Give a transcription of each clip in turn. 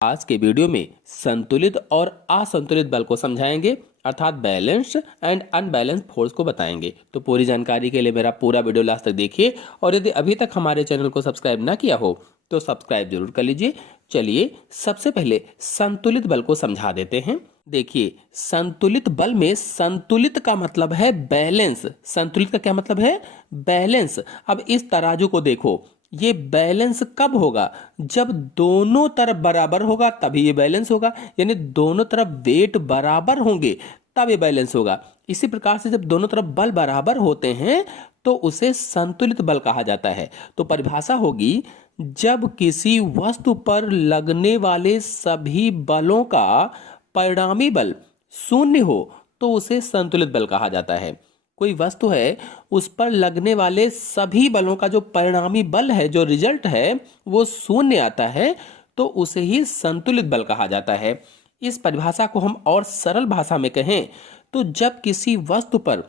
आज के वीडियो में संतुलित और असंतुलित बल को समझाएंगे, अर्थात बैलेंस्ड एंड अनबैलेंस्ड फोर्स को बताएंगे। तो पूरी जानकारी के लिए मेरा पूरा वीडियो लास्ट तक देखिए और यदि अभी तक हमारे चैनल को सब्सक्राइब ना किया हो तो सब्सक्राइब जरूर कर लीजिए। चलिए सबसे पहले संतुलित बल को समझा देते हैं। देखिए, संतुलित बल में संतुलित का मतलब है बैलेंस। संतुलित का क्या मतलब है? बैलेंस। अब इस तराजू को देखो, ये बैलेंस कब होगा? जब दोनों तरफ बराबर होगा तभी ये बैलेंस होगा, यानी दोनों तरफ वेट बराबर होंगे तब ये बैलेंस होगा। इसी प्रकार से जब दोनों तरफ बल बराबर होते हैं तो उसे संतुलित बल कहा जाता है। तो परिभाषा होगी, जब किसी वस्तु पर लगने वाले सभी बलों का परिणामी बल शून्य हो तो उसे संतुलित बल कहा जाता है। कोई वस्तु है, उस पर लगने वाले सभी बलों का जो परिणामी बल है, जो रिजल्ट है, वो शून्य आता है तो उसे ही संतुलित बल कहा जाता है। इस परिभाषा को हम और सरल भाषा में कहें तो जब किसी वस्तु पर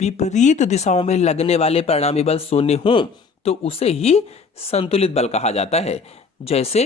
विपरीत दिशाओं में लगने वाले परिणामी बल शून्य हों तो उसे ही संतुलित बल कहा जाता है। जैसे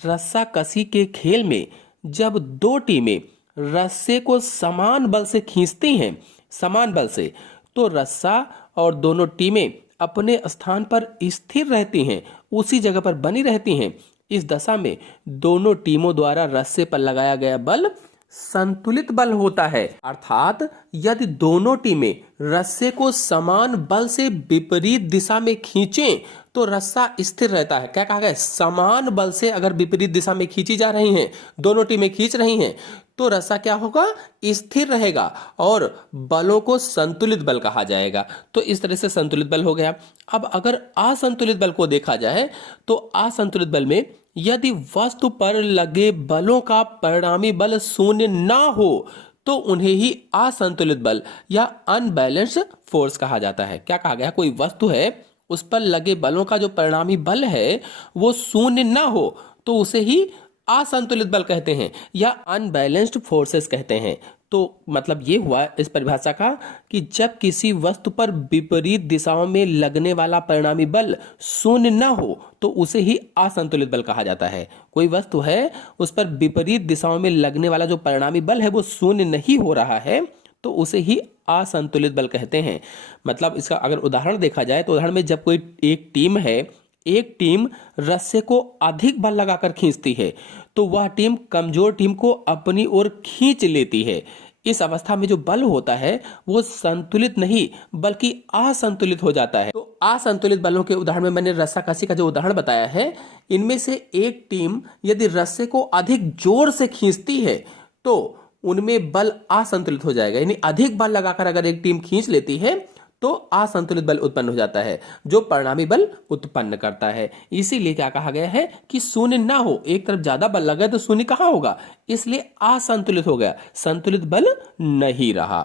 रस्साकसी के खेल में जब दो टीमें रस्से को समान बल से खींचती हैं, समान बल से, तो रस्सा और दोनों टीमें अपने स्थान पर स्थिर रहती हैं, उसी जगह पर बनी रहती हैं। इस दशा में दोनों टीमों द्वारा रस्से पर लगाया गया बल संतुलित बल होता है। अर्थात यदि दोनों टीमें रस्से को समान बल से विपरीत दिशा में खींचें तो रस्सा स्थिर रहता है। क्या कहा गया? समान बल से अगर विपरीत दिशा में खींची जा रही हैं, दोनों टीमें खींच रही हैं, तो रस्सा क्या होगा? स्थिर रहेगा और बलों को संतुलित बल कहा जाएगा। तो इस तरह से संतुलित बल हो गया। अब अगर असंतुलित बल को देखा जाए तो असंतुलित बल में यदि वस्तु पर लगे बलों का परिणामी बल शून्य ना हो तो उन्हें ही असंतुलित बल या अनबैलेंस्ड फोर्स कहा जाता है। क्या कहा गया? कोई वस्तु है, उस पर लगे बलों का जो परिणामी बल है वो शून्य ना हो तो उसे ही असंतुलित बल कहते हैं या अनबैलेंस्ड फोर्सेस कहते हैं। तो मतलब ये हुआ इस परिभाषा का कि जब किसी वस्तु पर विपरीत दिशाओं में लगने वाला परिणामी बल शून्य ना हो तो उसे ही असंतुलित बल कहा जाता है। कोई वस्तु है, उस पर विपरीत दिशाओं में लगने वाला जो परिणामी बल है वो शून्य नहीं हो रहा है तो उसे ही असंतुलित बल कहते हैं। मतलब इसका अगर उदाहरण देखा जाए तो उदाहरण में जब कोई एक टीम है, एक टीम रस्से को अधिक बल लगाकर खींचती है तो वह टीम कमजोर टीम को अपनी ओर खींच लेती है। इस अवस्था में जो बल होता है वो संतुलित नहीं बल्कि असंतुलित हो जाता है। तो असंतुलित बलों के उदाहरण में मैंने रस्साकसी का जो उदाहरण बताया है, इनमें से एक टीम यदि रस्से को अधिक जोर से खींचती है तो उनमें बल असंतुलित हो जाएगा। यानी अधिक बल लगाकर अगर एक टीम खींच लेती है तो असंतुलित बल उत्पन्न हो जाता है जो परिणामी बल उत्पन्न करता है। इसीलिए क्या कहा गया है कि शून्य ना हो, एक तरफ ज्यादा बल लगा तो शून्य कहां होगा, इसलिए असंतुलित हो गया, संतुलित बल नहीं रहा।